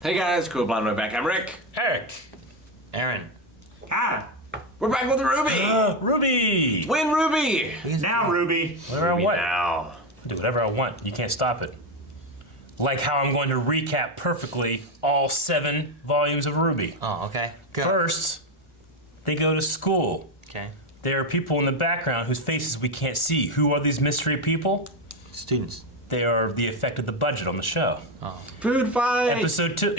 Hey guys, cool blind way back. I'm Rick. Eric. Aaron. We're back with Rwby. Rwby. Win Rwby. Now Rwby. Whatever I want. Now. Do whatever I want. You can't stop it. Like how I'm going to recap perfectly all 7 volumes of Rwby. Oh, okay. Go. First, they go to school. Okay. There are people in the background whose faces we can't see. Who are these mystery people? Students. They are the effect of the budget on the show. Oh. Food fight. Episode 2.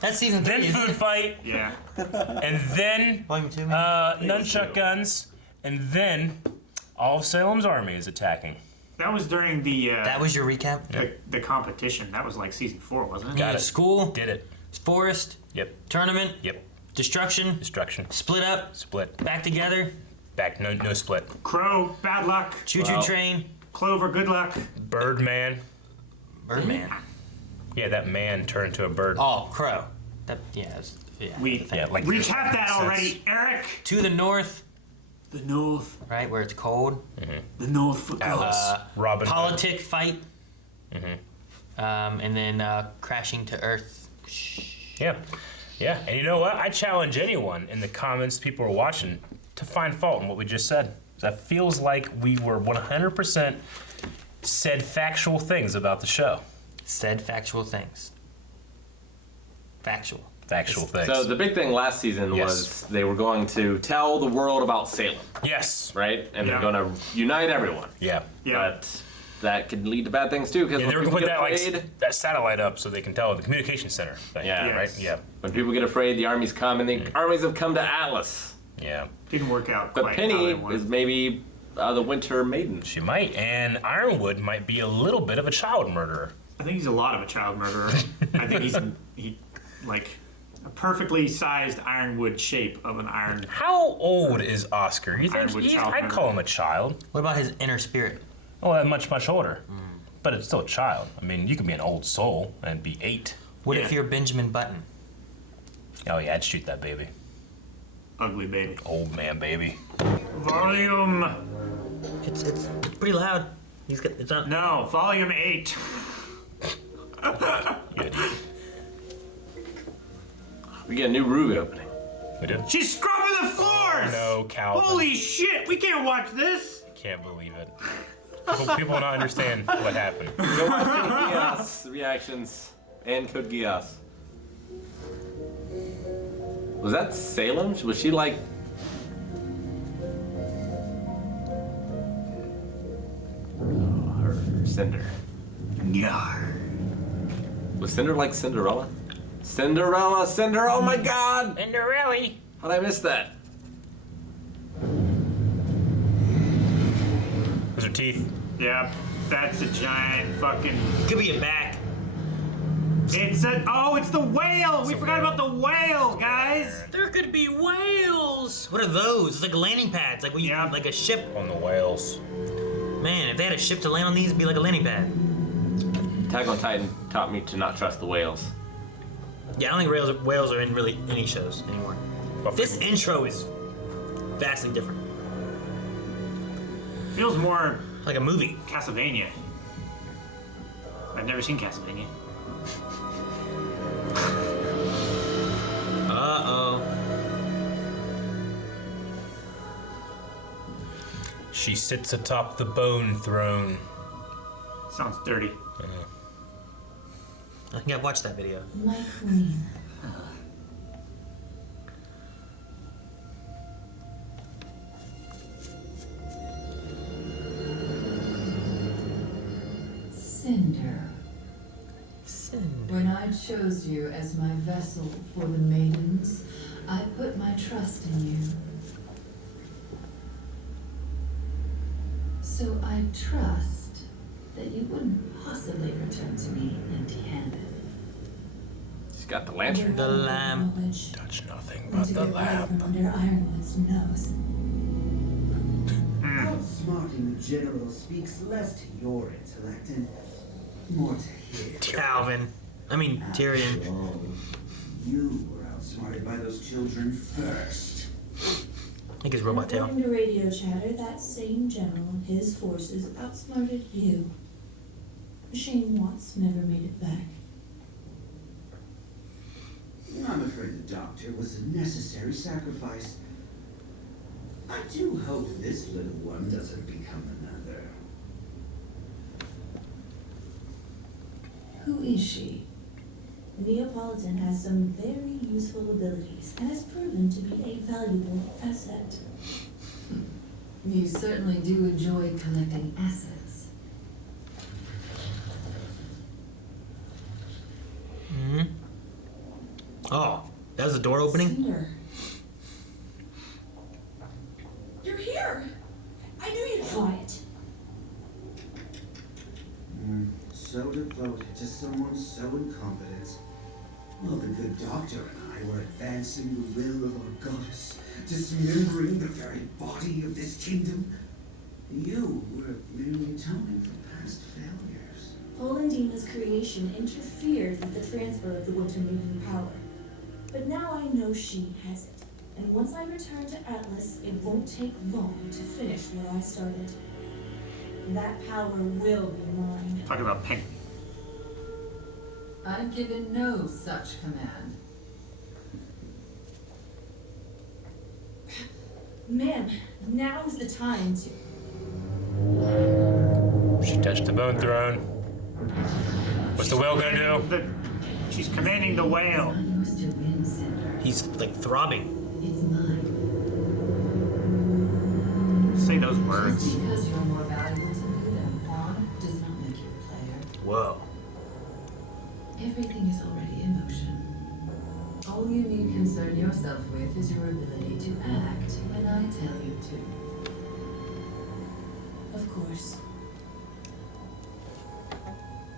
That's season 3. Then food fight. Yeah. And then Volume 2. nunchuck guns. And then all of Salem's army is attacking. That was during the That was your recap? the competition. That was like season 4, wasn't it? Got it. School. Did it. Forest. Yep. Tournament. Yep. Destruction. Destruction. Split up. Split. Back together. Back. No split. Crow, bad luck. Choo-choo train. Clover, good luck. Birdman. Birdman. Yeah, that man turned into a bird. Oh, Crow. That yeah. We like recap that already, Eric. To the north, The North. right where it's cold. The North for Alice. Robin Hood. Politic fight. And then crashing to Earth. Yeah. Yeah. And you know what? I challenge anyone in the comments, people are watching, to find fault in what we just said. That feels like we were 100% said factual things about the show. Said factual things. Factual. Factual things. So the big thing last season was they were going to tell the world about Salem, yes. right? And Yeah. they're going to unite everyone. Yeah. Yeah. But that could lead to bad things too, because Yeah, when they were people going to put get that, afraid, like, that satellite up so they can tell the communication center thing. Yeah. Right? Yes. Yeah. when people get afraid, the armies come, and the armies have come to Atlas. Yeah. Didn't work out But quite how Penny they is wanted. maybe the Winter Maiden. She might. And Ironwood might be a little bit of a child murderer. I think he's a lot of a child murderer. I think he like a perfectly sized ironwood shape of an iron. How old is Oscar? You think Ironwood child I'd call him a child. What about his inner spirit? Oh, much older. But it's still a child. I mean, you can be an old soul and be 8. What Yeah. if you're Benjamin Button? Oh yeah, I'd shoot that baby. Ugly baby. Old man baby. Volume. It's pretty loud. He's got it's on. No, volume 8. You idiot. We get a new Rwby opening. We do? She's scrubbing the floors. No, Calvin. Holy shit! We can't watch this. Can't believe it. People don't understand what happened. Go watch Code Geass reactions and Code Geass. Was that Salem? Was she like... Oh, her Cinder. Yar. Was Cinder like Cinderella? Cinderella, Cinder, oh my god! Cinderella. How'd I miss that? Those are teeth. Yeah, that's a giant fucking. Could be a back. It's the whale. We forgot about the whale, guys. There could be whales. What are those? It's like landing pads, like when you Yeah. like a ship. On the whales. Man, if they had a ship to land on these, it'd be like a landing pad. Attack on Titan taught me to not trust the whales. Yeah, I don't think whales are in really any shows anymore. This intro is vastly different, Feels more like a movie. Castlevania. I've never seen Castlevania. Uh-oh. She sits atop the bone throne. Sounds dirty. I think I've watched that video. My queen. Cinder. When I chose you as my vessel for the maidens, I put my trust in you. So I trust that you wouldn't possibly return to me empty-handed. She's got the lantern. The lamp. Touch nothing And but to the get right lamp. from under Ironwood's nose. Outsmarting the general speaks less to your intellect and more to his. Calvin. I mean, Tyrion. After all, you were outsmarted by those children first. I think it's robot tail. According to radio chatter, that same general and his forces outsmarted you. Shane Watts never made it back. I'm afraid the doctor was a necessary sacrifice. I do hope this little one doesn't become another. Who is she? Neapolitan has some very useful abilities and has proven to be a valuable asset. You certainly do enjoy collecting assets. Oh, that was the door opening? Cinder. You're here! I knew you'd try it. So devoted to someone so incompetent. Well, the good doctor and I were advancing the will of our goddess, dismembering the very body of this kingdom. You were merely atoning for past failures. Polendina's creation interfered with the transfer of the Winter Maiden power. But now I know she has it. And once I return to Atlas, it won't take long to finish what I started. That power will be mine. Talk about pink. I've given no such command. Ma'am, now's the time to... She touched the bone throne. What's the whale gonna do? She's commanding the whale. It's not yours to win, Cinder. He's like throbbing. It's mine. Say those Just words. because you're more valuable to me than pawn does not make you a player. Whoa. Everything is already in motion. All you need concern yourself with is your ability to act when I tell you to. Of course.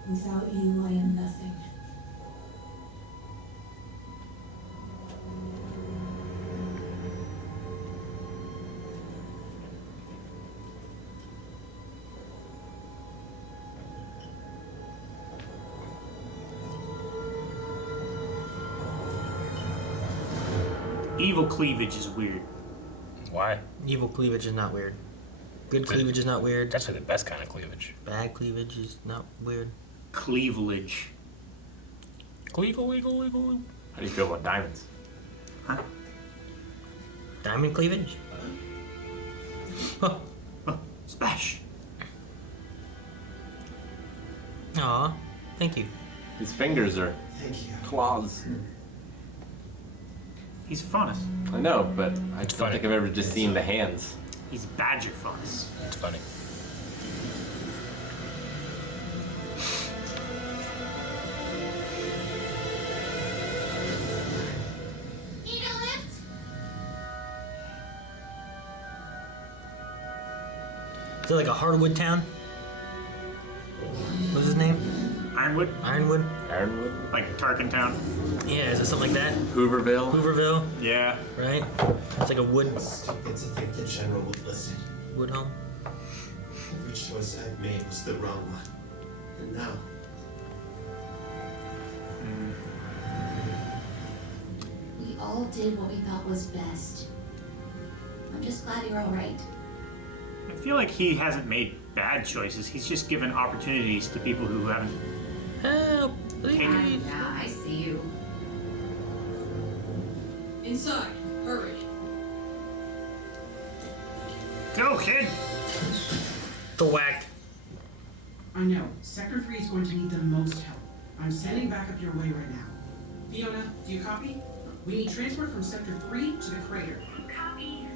Without you, I am nothing. Evil cleavage is weird. Why? Evil cleavage is not weird. Good cleavage is not weird. That's the best kind of cleavage. Bad cleavage is not weird. Cleavage. Legal. How do you feel about diamonds? Huh? Diamond cleavage? Huh. Oh, splash. Aw, thank you. His fingers are Thank you. claws. He's faunus. I know, but I don't funny. think I've ever just seen the hands. He's badger faunus. It's funny. Need a lift? Is it like a hardwood town? What's his name? Ironwood? Ironwood? Ironwood? Like Tarkentown? Yeah, is it something like that? Hooverville? Hooverville, Yeah. right? It's like a wood Stupid to think the general would listen. wood home. Every choice I've made was the wrong one. And now, We all did what we thought was best. I'm just glad you're all right. I feel like he hasn't made bad choices. He's just given opportunities to people who haven't. Help, please. Yeah, I see you. Inside. Hurry. Go, kid! Thwack. I know. Sector 3 is going to need the most help. I'm sending backup your way right now. Fiona, do you copy? We need transport from Sector 3 to the crater. Copy.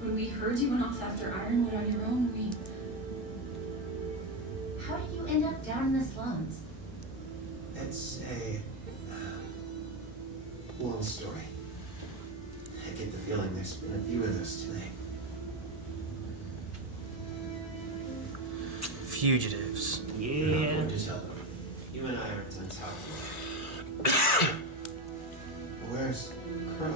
When we heard you went off after Ironwood on your own, we... How did you end up down in the slums? it's a long story. I get the feeling there's been a few of those today. Fugitives. I'm Yeah. not going to tell them. You and I are done talking. Where's Crow?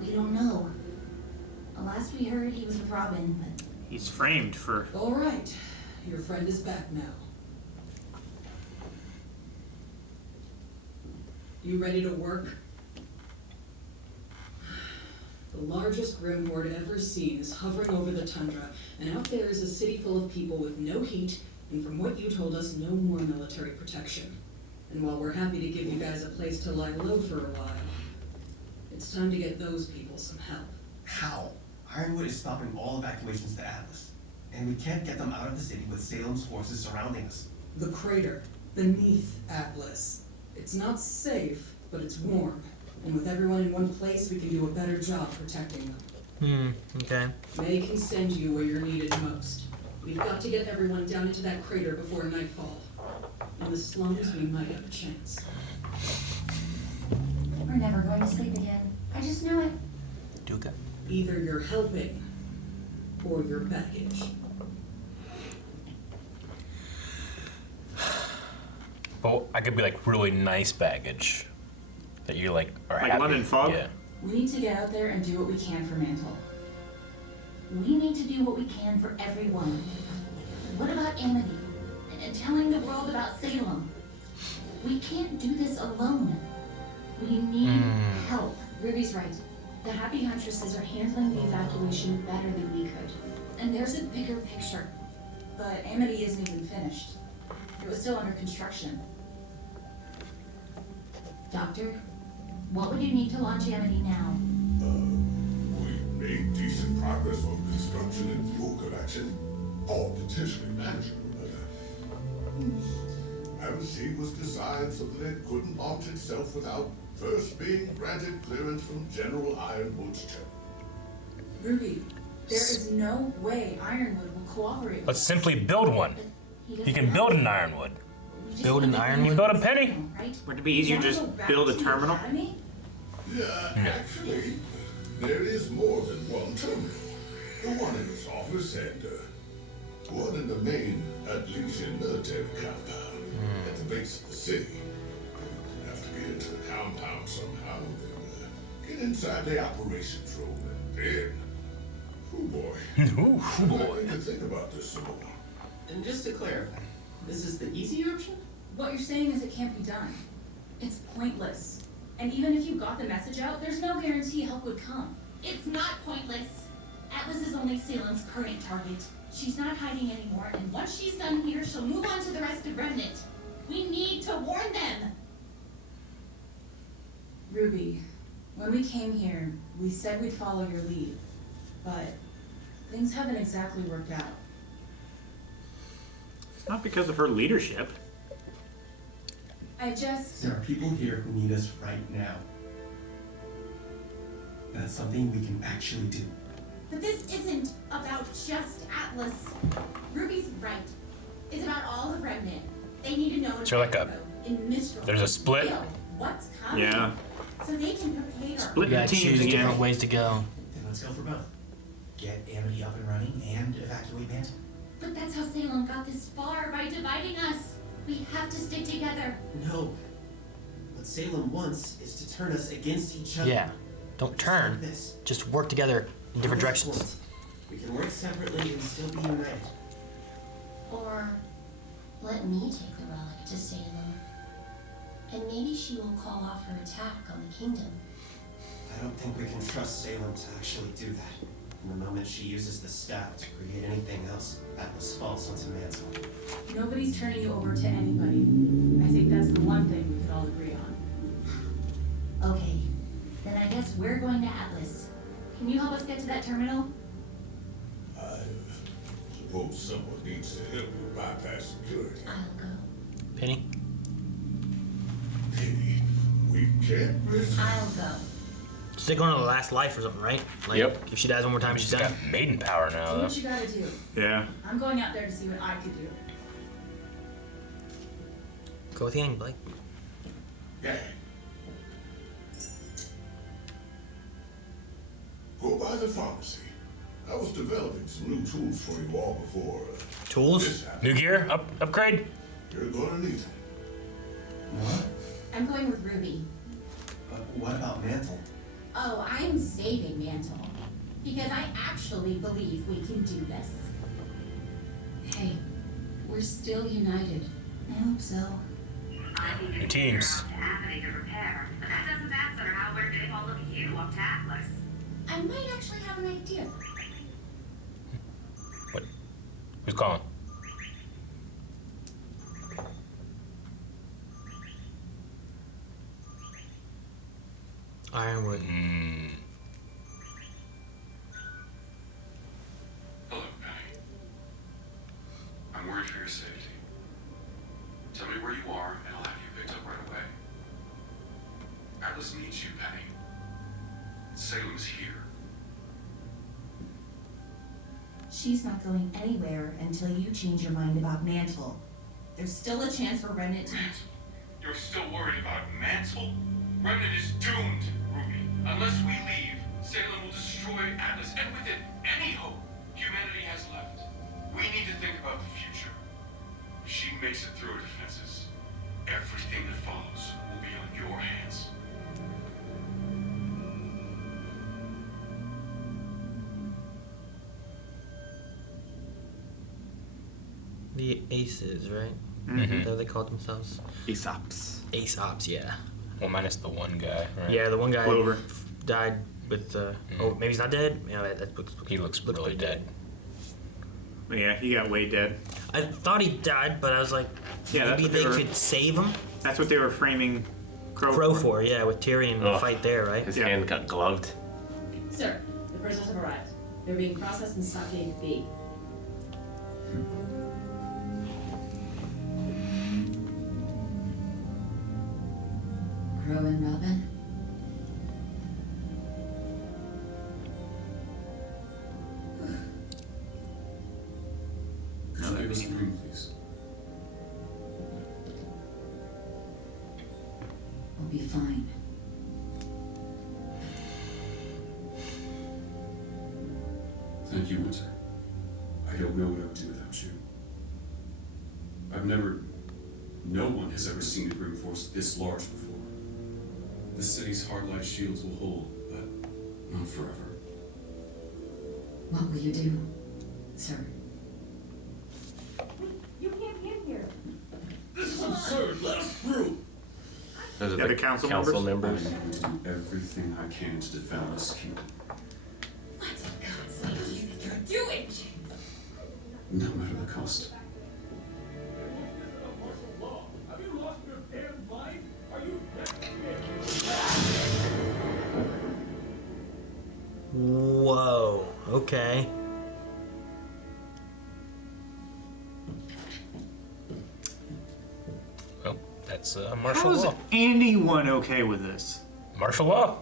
We don't know. Last we heard, he was with Robin, but He's framed for. All right. Your friend is back now. You ready to work? The largest grim horde ever seen is hovering over the tundra, and out there is a city full of people with no heat, and from what you told us, no more military protection. And while we're happy to give you guys a place to lie low for a while, it's time to get those people some help. How? Ironwood is stopping all evacuations to Atlas, and we can't get them out of the city with Salem's forces surrounding us. The crater, beneath Atlas. It's not safe, but it's warm. And with everyone in one place, we can do a better job protecting them. Okay. May can send you where you're needed most. We've got to get everyone down into that crater before nightfall. In the slums, we might have a chance. We're never going to sleep again. I just know it. Duca. Either you're helping, or you're baggage. But I could be like really nice baggage that you like are Like happy. London Fog? Yeah. We need to get out there and do what we can for Mantle. We need to do what we can for everyone. What about Amity? And telling the world about Salem? We can't do this alone. We need help. Ruby's right. The Happy Huntresses are handling the evacuation better than we could. And there's a bigger picture. But Amity isn't even finished. It was still under construction. Doctor, what would you need to launch Amity now? We've made decent progress on construction and fuel collection. All potentially manageable, but Amity was designed so that it couldn't launch itself without first being granted clearance from General Ironwood's check. Ruby, there is no way Ironwood will cooperate with Let's us. simply build one. You can build an Ironwood. We just Build an wanna make Ironwood? You build a penny. right? Would it be easier to You wanna just go back build a to the terminal? academy? Yeah, actually, there is more than one terminal. The one in his office and one in the main Atletian military compound at the base of the city. You have to get into the compound somehow, then get inside the operations room, and then, oh boy, I need to think about this some more. And just to clarify, this is the easy option? What you're saying is it can't be done. It's pointless. And even if you got the message out, there's no guarantee help would come. It's not pointless. Atlas is only Salem's current target. She's not hiding anymore, and once she's done here, she'll move on to the rest of Remnant. We need to warn them. Ruby, when we came here, we said we'd follow your lead. But things haven't exactly worked out. It's not because of her leadership. There are people here who need us right now. That's something we can actually do. But this isn't about just Atlas. Ruby's right. It's about all of Remnant. They need to know So like in Mistral. there's a split? What's coming. Yeah. So they can prepare. Split You the gotta teams choose again. different ways to go. Then let's go for both. Get Amity up and running and evacuate Mantle. But that's how Salem got this far, by dividing us. We have to stick together. No. What Salem wants is to turn us against each other. Yeah. Don't turn. This. Just work together in different That's directions. what we can work separately and still be united. Or let me take the relic to Salem. And maybe she will call off her attack on the kingdom. I don't think we can trust Salem to actually do that. And the moment she uses the staff to create anything else, Atlas falls onto Mantle. Nobody's turning you over to anybody. I think that's the one thing we could all agree on. Okay, then I guess we're going to Atlas. Can you help us get to that terminal? I suppose someone needs to help you bypass security. I'll go. Penny? Penny, we can't risk. I'll go. She's like going to the last life or something, right? Like, Yep. if she dies one more time, she's She's got done. maiden power Do now, though. what you gotta do. Yeah. I'm going out there to see what I could do. Go with Yang, Blake. Yeah. Go by the pharmacy. I was developing some new tools for you all before Tools? this happened. New gear? Upgrade? You're gonna need them. What? I'm going with Ruby. What about Mantle? Oh, I'm saving Mantle. Because I actually believe we can do this. Hey, we're still united. I hope so. Your teams. But that doesn't answer how we're getting all of you up to Atlas. I might actually have an idea. What? Who's calling? Ironwood. Hello, Penny. I'm worried for your safety. Tell me where you are, and I'll have you picked up right away. Atlas needs you, Penny. Salem's here. She's not going anywhere until you change your mind about Mantle. There's still a chance for Remnant to... You're still worried about Mantle? Remnant is doomed, Rwby. Unless we leave, Salem will destroy Atlas, and with it, any hope humanity has left. We need to think about the future. If she makes it through her defenses, everything that follows will be on your hands. The Aces, right? Mhm. That's what they called themselves. Aesops. Aesops, yeah. Well, minus the one guy, right? Yeah, the one guy Clover. died with the. Oh, maybe he's not dead. Yeah, He looks really dead. Yeah, he got way dead. I thought he died, but I was like, Yeah, that's maybe what they they were- could save him. That's what they were framing Crow for, yeah, with Tyrion Oh. fight there, right? His hand got gloved. Sir, the prisoners have arrived. They're being processed in Stockade B. Crow and Robin? Could you give us a room, please? We'll be fine. Thank you, Winter. I don't know what I would do without you. No one has ever seen a Grim Force this large before. The city's hard-light shields will hold, but not forever. What will you do, sir? You can't be in here. This is absurd! Let us through! Those are Yeah, the council members. I'm going to do everything I can to defend this kingdom. What in God's name do you think you're doing, James? No matter the cost. Whoa. Okay. Well, that's How martial is law. anyone okay with this? Martial law.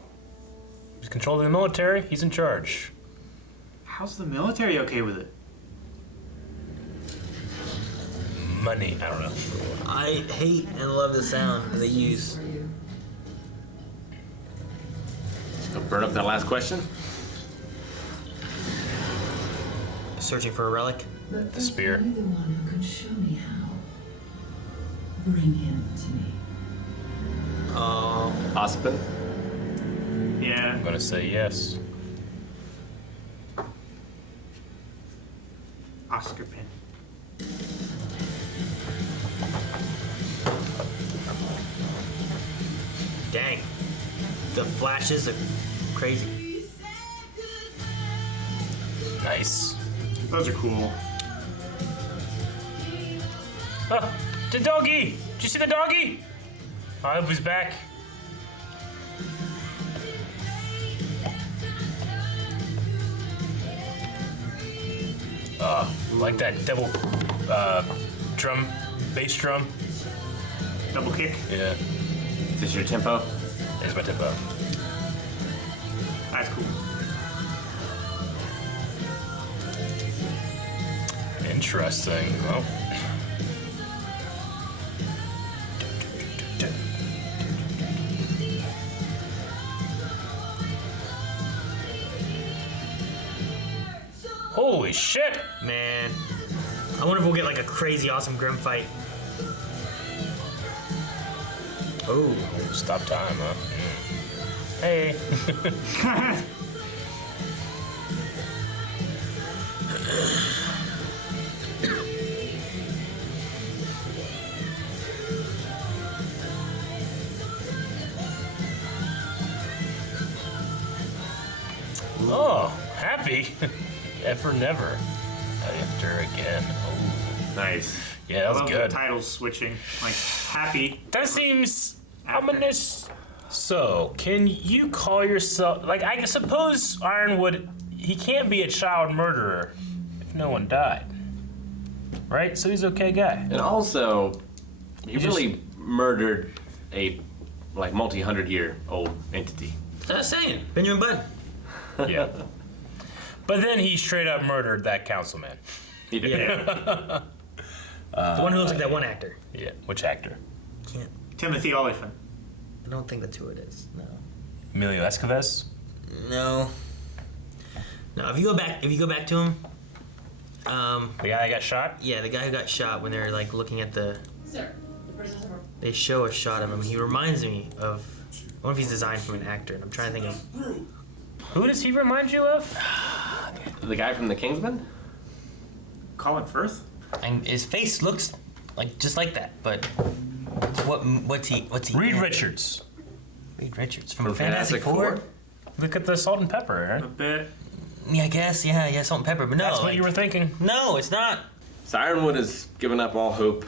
He's controlling the military. He's in charge. How's the military okay with it? Money. I don't know. I hate and love the sound they use. So burn up that last question. Searching for a relic. But The spear. You're the one who can show me how. Bring him to me. Ospen. Yeah. I'm gonna say yes. Oscar Pin. Dang. The flashes are crazy. Nice. Those are cool. Oh, the doggy! Did you see the doggy? Oh, he's back. Oh, like that double drum, bass drum. Double kick. Yeah, Is this your tempo? there's my tempo. That's cool. Interesting. Well. Holy shit! Man. I wonder if we'll get like a crazy awesome grim fight. Oh. Stop time, huh? Hey. never, never. After again. Oh, Nice. yeah, that was I love good. the titles switching. Like, happy. That seems After. ominous. So, can you call yourself... Like, I suppose Ironwood, he can't be a child murderer if no one died. Right? So he's an okay guy. And also, he just- really murdered a multi-100-year-old entity. That's what I was saying. Benjamin Button. Yeah. But then he straight up murdered that councilman. He did. Yeah. The one who looks like that one actor. Yeah. Which actor? Can't. Timothy Olyphant. I don't think that's who it is. No. Emilio Estevez? No. No. If you go back to him. The guy that got shot? Yeah, the guy who got shot when they're like looking at the. Sir, the prisoners are... They show a shot of him. He reminds me of. I wonder if he's designed from an actor, and I'm trying to think of. Who does he remind you of? The guy from The Kingsman? Colin Firth? And his face looks like just like that, but what's he? Reed in? Richards. Reed Richards from From Fantastic Four. Look at the salt and pepper, A Aaron. bit. Yeah, I guess. Yeah, salt and pepper. But no, That's what like- you were thinking. No, it's not. So Ironwood has given up all hope.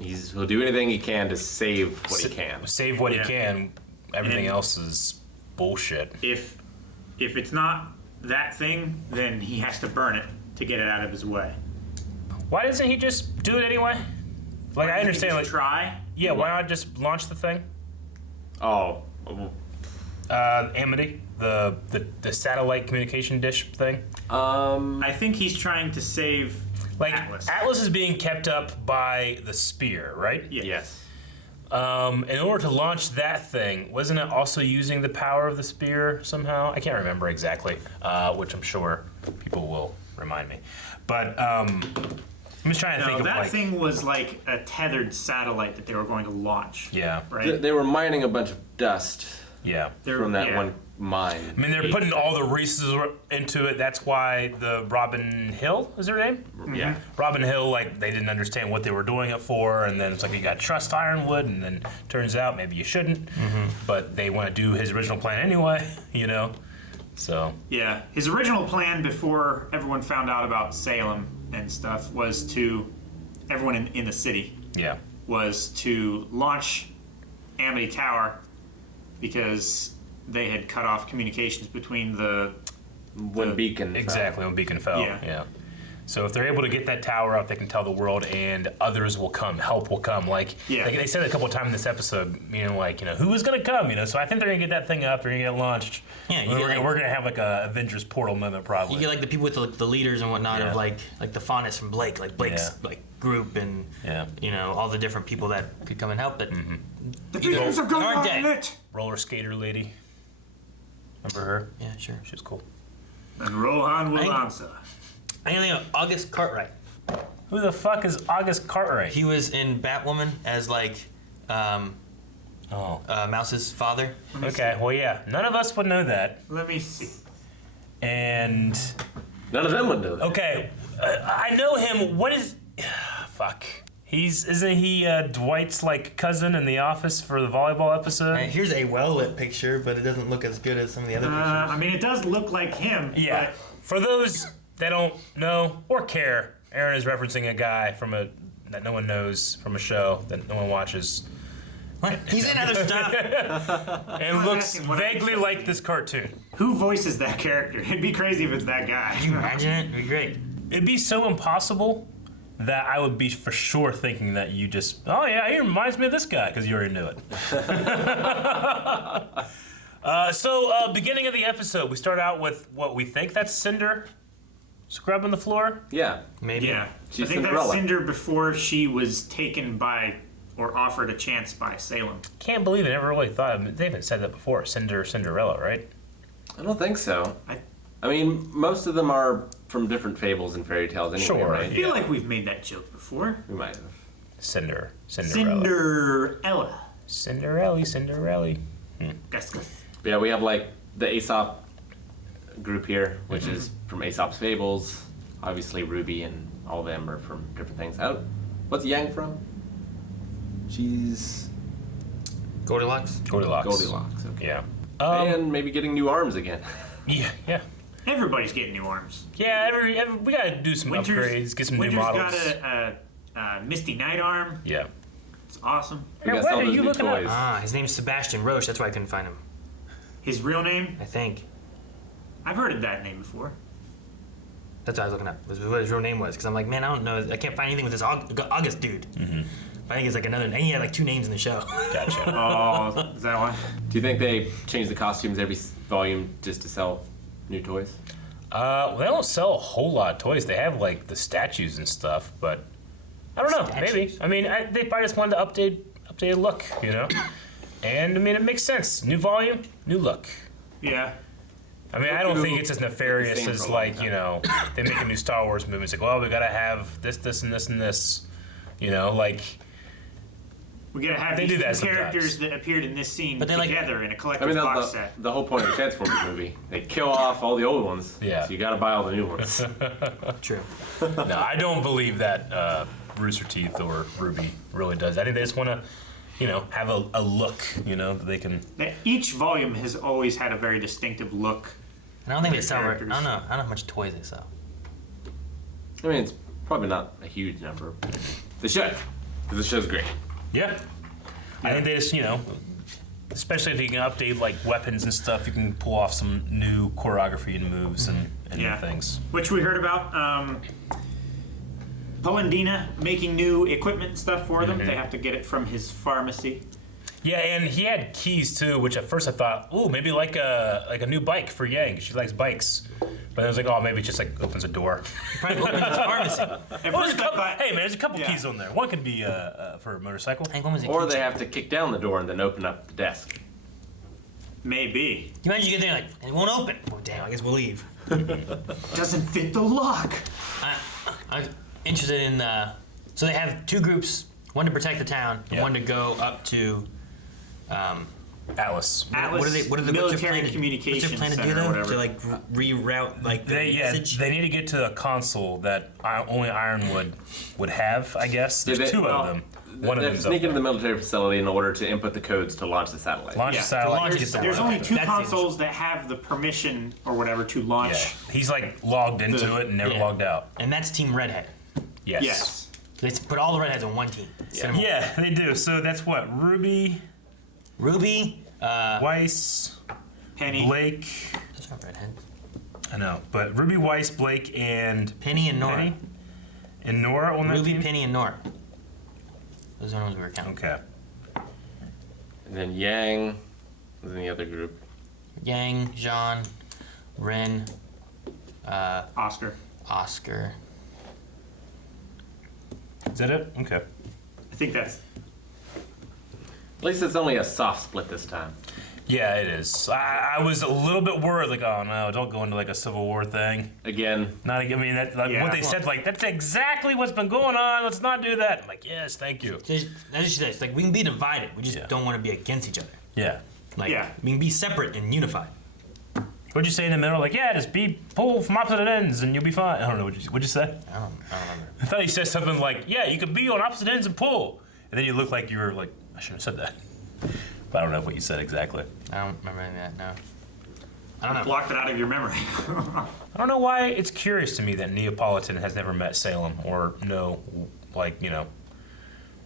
He'll do anything he can to save what he can. Save what Yeah. he can. Everything And- else is bullshit. If it's not that thing, then he has to burn it to get it out of his way. Why doesn't he just do it anyway? Like, I understand, like, try. yeah, why not just launch the thing? Oh, Amity, the satellite communication dish thing. I think he's trying to save Like, Atlas. is being kept up by the spear, right? Yes. In order to launch that thing, wasn't it also using the power of the spear somehow? I can't remember exactly, which I'm sure people will remind me. But I'm just trying to think No, of that like, thing was like a tethered satellite that they were going to launch. yeah, Right? they were mining a bunch of dust yeah. from that yeah. one mine. I mean, they're putting all the resources into it. That's why the Robin Hill is her name. Yeah. Robin Hill, like, they didn't understand what they were doing it for, and then it's like you got to trust Ironwood, and then turns out maybe you shouldn't, but they want to do his original plan anyway, you know. So Yeah. His original plan before everyone found out about Salem and stuff was to, everyone in the city, yeah, was to launch Amity Tower because they had cut off communications between the When Beacon fell. exactly when Beacon fell. Yeah. Yeah. So if they're able to get that tower up, they can tell the world, and others will come. Help will come. Like, Yeah. like they said a couple of times in this episode, meaning like, you know, who is going to come? You know, so I think they're going to get that thing up. They're going to get it launched. Yeah, you we're get, gonna, like- we're going to have like a Avengers portal moment probably. You get like the people with the leaders and whatnot Yeah. of like the faunus from Blake, like Blake's Yeah. like group and Yeah. you know all the different people that could come and help. That The beacons are going aren't on dead. lit. Roller skater lady. Remember her? Yeah, sure. She was cool. And Rohan will I- answer. I think of August Cartwright. Who the fuck is August Cartwright? He was in Batwoman as like Mouse's father. Okay, well, yeah. None of us would know that. Let me see. And None of them would know that. okay, I know him. What is? Fuck. Isn't he Dwight's like cousin in The Office for the volleyball episode? Right, here's a well-lit picture, but it doesn't look as good as some of the other pictures. I mean, it does look like him. Yeah. But For those that don't know or care, Aaron is referencing a guy from that no one knows from a show that no one watches, What? He's in other stuff. and I'm looks asking what vaguely episode. like this cartoon. who voices that character? It'd be crazy if it's that guy. Can you imagine it? It'd be great. It'd be so impossible that I would be for sure thinking that you just, oh yeah, he reminds me of this guy because you already knew it. So beginning of the episode, we start out with what we think that's Cinder scrubbing the floor. Yeah. Maybe. Yeah. She's I think that's Cinderella. Cinder before she was taken by or offered a chance by Salem. Can't believe I never really thought of it. They haven't said that before. Cinderella, right? I don't think so. I I mean, most of them are from different fables and fairy tales anyway, Sure. right? feel like we've made that joke before. We might have. Cinderella. Cinderella. Gus. But yeah, we have like the Aesop group here, which is from Aesop's Fables. Obviously, Rwby and all of them are from different things. What's Yang from? She's Goldilocks. Goldilocks. Goldilocks. Okay. Yeah. And maybe getting new arms again. Yeah. Everybody's getting new arms. Yeah, every we gotta do some upgrades, get some new models. Winter's got a Misty Knight arm. Yeah. It's awesome. We got some of those new toys. His name's Sebastian Roche. That's why I couldn't find him. His real name? I think. I've heard of that name before. That's what I was looking up. Was what his real name was. Because I'm like, man, I don't know. I can't find anything with this August dude. Mm-hmm. I think it's like another. And he had like 2 names in the show. Gotcha. Oh, is that why? Do you think they change the costumes every volume just to sell new toys? They don't sell a whole lot of toys. They have like the statues and stuff, but I don't know. Maybe. I mean, they probably just wanted to update look, you know. And I mean, it makes sense. New volume, new look. Yeah. I mean, I don't think it's as nefarious as like, you know, they make a new Star Wars movie. It's like, well, we gotta have this, and this, and this. You know, like. We gotta have they these do that characters that appeared in this scene together in a collector's box set. The whole point of the Transformers movie. They kill off all the old ones. Yeah. So you gotta buy all the new ones. True. No, I don't believe that Rooster Teeth or Rwby really does. I think they just want to, you know, have a look, you know, that they can. Each volume has always had a very distinctive look. And I don't think they sell. I don't know. I don't know how much toys they sell. I mean, it's probably not a huge number. They should, because the show's great. Yeah. I think they just, you know, especially if you can update like weapons and stuff, you can pull off some new choreography and moves and new things. Which we heard about. Polendina making new equipment and stuff for them. They have to get it from his pharmacy. Yeah, and he had keys too, which at first I thought, ooh, maybe like a new bike for Yang. She likes bikes. But I was like, oh, maybe it just like opens a door. Probably opens his pharmacy. Hey man, there's a couple keys on there. One could be for a motorcycle. Or they have to kick down the door and then open up the desk. Maybe. You imagine you get there like, it won't open. Oh, damn, I guess we'll leave. Doesn't fit the lock. I'm interested in, so they have 2 groups, one to protect the town, and one to go up to, Atlas. Atlas what are the military what's communications their plan to do center or though? whatever. To like reroute like the message? They need to get to a console that only Ironwood would have, I guess. There's 2 of them. One of They have them's to sneak up into the military facility in order to input the codes to launch the satellite. Launch the satellite. There's only 2 consoles that have the permission or whatever to launch. Yeah. He's like logged into it and never logged out. And that's Team Redhead. Yes. They put all the redheads on one team. Yeah, they do. So that's what? Rwby, Weiss, Penny, Blake. That's not redhead. I know, but Rwby, Weiss, Blake, and Penny and Nora. Penny? And Nora on that Rwby, team? Penny, and Nora. Those are the ones we were counting. Okay. And then Yang was in the other group. Yang, Jean, Ren, Oscar. Is that it? Okay. I think that's. At least it's only a soft split this time. Yeah, it is. I was a little bit worried, like, oh no, don't go into like a Civil War thing. Again. Not again. I mean, that, like, what they said, like, that's exactly what's been going on. Let's not do that. I'm like, yes, thank you. That's what she said. It's like we can be divided. We just don't want to be against each other. Yeah. Like, we can be separate and unified. What'd you say in the middle? Like, yeah, just pull from opposite ends and you'll be fine. I don't know. What'd you say? I don't remember. I thought you said something like, yeah, you could be on opposite ends and pull. And then you look like you were like, I shouldn't have said that. But I don't know what you said exactly. I don't remember any of that, no. I don't know. Blocked it out of your memory. I don't know why it's curious to me that Neapolitan has never met Salem or like, you know.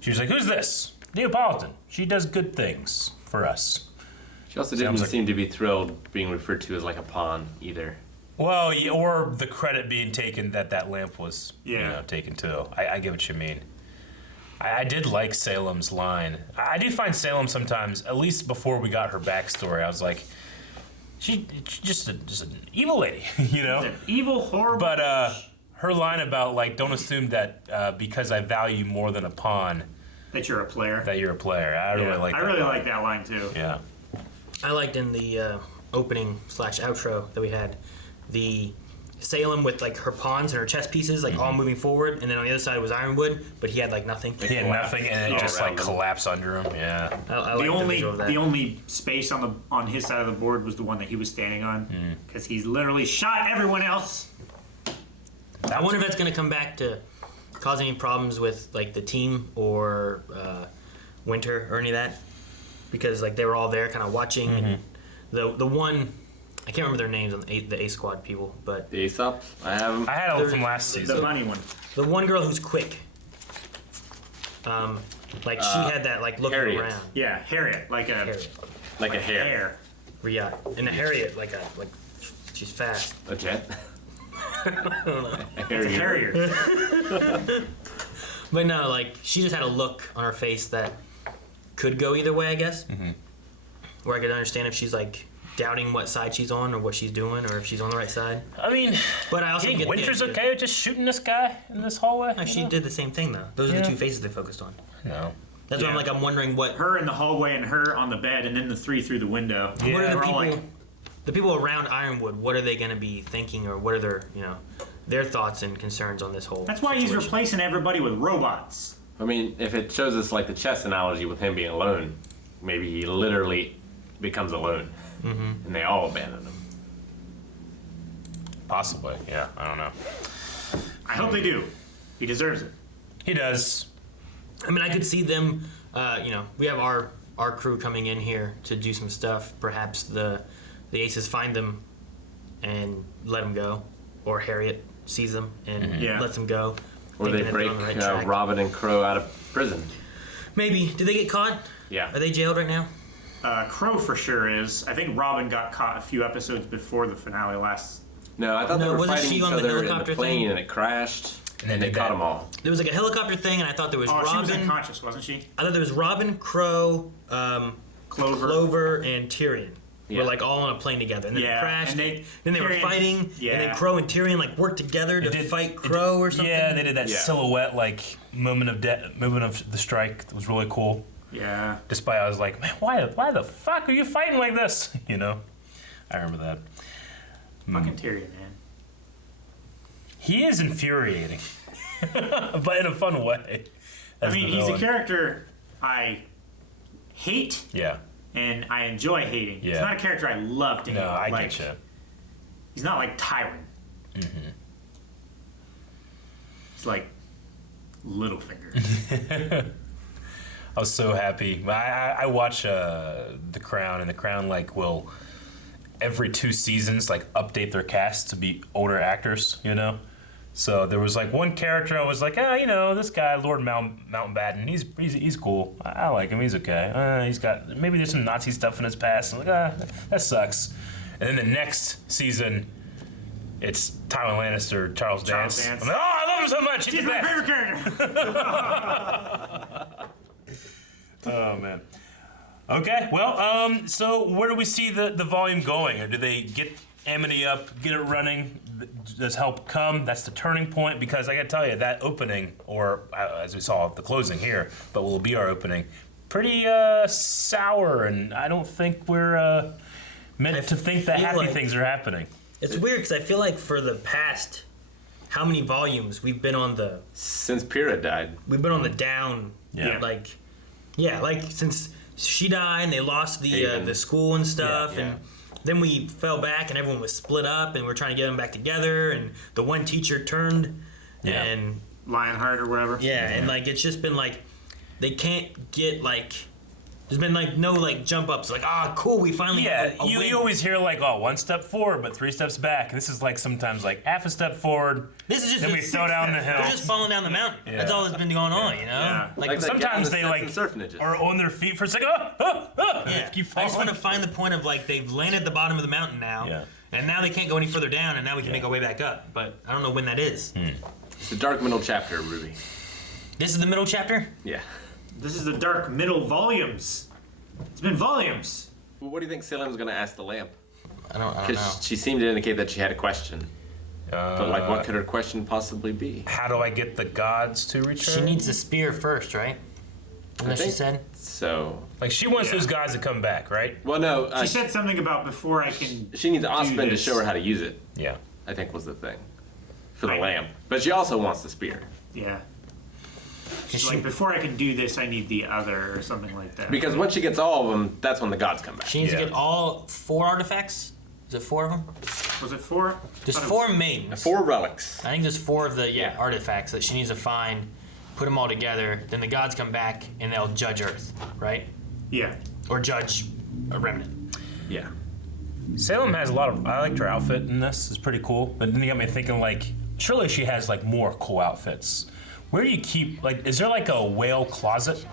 She was like, who's this? Neapolitan. She does good things for us. She also didn't seem to be thrilled being referred to as like a pawn either. Well, yeah, or the credit being taken that lamp was you know, taken too. I get what you mean. I did like Salem's line. I do find Salem sometimes, at least before we got her backstory, I was like, she's just an evil lady, you know? An evil, horrible. But her line about, like, don't assume that because I value you more than a pawn. That you're a player. I really like that. I really like that line too. Yeah. I liked in the opening / outro that we had the Salem with like her pawns and her chess pieces like all moving forward, and then on the other side was Ironwood, but he had like nothing. He had nothing, and it just like collapsed under him. Yeah. I like the visual of that. The only space on his side of the board was the one that he was standing on, because he's literally shot everyone else. I wonder if that's going to come back to cause any problems with like the team or Winter or any of that, because like they were all there kind of watching. And the one I can't remember their names on the A Squad people, but The Aesop's? I have them. I had all from last season. The bunny one. the one girl who's quick. Like she had that like looking Harriet. around. Yeah, Harriet, like a Harriet. Like a hare. Yeah, and a Harriet like she's fast. A jet? I don't know. A harrier. Harrier. But no, like she just had a look on her face that could go either way, I guess. Mm-hmm. Where I could understand if she's like doubting what side she's on or what she's doing or if she's on the right side. I mean, But I also you think get Winter's the- okay with just shooting this guy in this hallway? No, she did the same thing though. Those are Yeah. the two faces they focused on. No. That's why Yeah. I'm wondering what Her in the hallway and her on the bed, and then the three through the window. what are the We're all people like, the people around Ironwood, what are they gonna be thinking or what are their their thoughts and concerns on this whole that's why he's situation. replacing everybody with robots. I mean, if it shows us like the chess analogy with him being alone, maybe he literally becomes alone, and they all abandon him. Possibly, yeah. I don't know. I hope they do. He deserves it. He does. I mean, I could see them. We have our crew coming in here to do some stuff. Perhaps the Aces find them and let them go, or Harriet sees them and Yeah. lets them go. Or they thinking that break they're on the right track. Robin and Crow out of prison. Maybe. Did they get caught? Yeah. Are they jailed right now? Crow for sure is. I think Robin got caught a few episodes before the finale last. No, I thought No, they were wasn't fighting she each on the other in the helicopter plane thing? and it crashed. And then They did caught that. them all. There was like a helicopter thing, and I thought there was Oh, she was Robin. unconscious, wasn't she? I thought there was Robin, Crow, Clover. Clover, and Tyrion. Yeah. Were like all on a plane together, and then Yeah, it crashed. and then they were Tyrion- fighting, and yeah. then Crow and Tyrion like worked together to fight Crow or something. Yeah, they did that Yeah. silhouette like moment of the strike. It was really cool. Yeah. Despite I was like, man, why the fuck are you fighting like this? I remember that. Fucking Tyrion, man. He is infuriating, but in a fun way. I as the mean, he's a villain. character I hate Yeah. and I enjoy hating. He's Yeah. not a character I love to hate. No, I like, get you. He's not like Tywin. He's like Littlefinger. I was so happy. I watch The Crown, and The Crown will every 2 seasons update their cast to be older actors. So there was one character I was like, this guy Lord Mountbatten, he's cool. I like him. He's okay. He's got maybe there's some Nazi stuff in his past. I'm like, that sucks. And then the next season, it's Tywin Lannister, Charles Dance. I'm like, I love him so much. He's the my best. favorite character. Oh man. Okay. Well, so where do we see the volume going? Or do they get Amity up, get it running? Does help come? That's the turning point. Because I gotta tell you, that opening, or as we saw, the closing here, but will be our opening, pretty sour, and I don't think we're meant to think that feel happy like- things are happening. It's weird because I feel like for the past how many volumes we've been on the Since Pyrrha died. we've been on the down. Yeah. Like since she died and they lost Haven. the school and stuff, Yeah, yeah. and then we fell back and everyone was split up and we're trying to get them back together, and the one teacher turned, Yeah. and Lionheart or whatever. and it's just been they can't get there's been no jump ups cool, we finally Yeah, have a win. you always hear 1 step forward but 3 steps back. This is sometimes half a step forward. This is just then a we throw down the hill. They're just falling down the mountain. Yeah. That's all that's been going on, Yeah. Like the sometimes they Galveston surf ninjas. are on their feet for a second. Yeah. Keep I falling. just want to find the point of they've landed at the bottom of the mountain now, Yeah. and now they can't go any further down, and now we can make our way back up. But I don't know when that is. It's the dark middle chapter, Rwby. This is the middle chapter. Yeah. This is the dark middle volumes. It's been volumes. Well, what do you think Salem's going to ask the lamp? I don't know. Because she seemed to indicate that she had a question. But what could her question possibly be? How do I get the gods to return? She needs the spear first, right? Isn't that she think said? So. She wants those guys to come back, right? Well, no. She said something about before I can. She needs Osmond to this. show her how to use it. Yeah. I think was the thing. For the lamp. But she also wants the spear. Yeah. She's before I can do this, I need the other or something like that. Because once she gets all of them, that's when the gods come back. She needs to get all 4 artifacts. Is it 4 of them? Was it 4? There's 4 maidens. 4 relics. I think there's 4 of the artifacts that she needs to find, put them all together. Then the gods come back and they'll judge Earth, right? Yeah. Or judge a remnant. Yeah. Salem has a lot of. I liked her outfit in this. It's pretty cool. But then you got me thinking, like, surely she has like more cool outfits. Where do you keep, like, is there like a whale closet?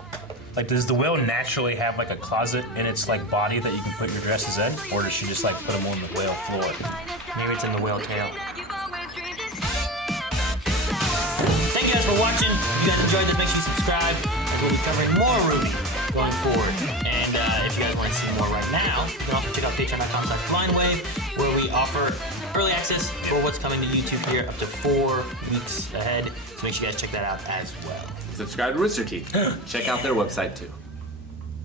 Like, does the whale naturally have like a closet in its like body that you can put your dresses in, or does she just like put them on the whale floor? Maybe it's in the whale tail. Thank you guys for watching. If you guys enjoyed this, make sure you subscribe, as we'll be covering more Rwby going forward. And if you guys want to see more right now, you can also check out patreon.com/blindwave, where we offer early access for what's coming to YouTube here up to 4 weeks ahead. So make sure you guys check that out as well. Subscribe to Rooster Teeth. Check out their website too.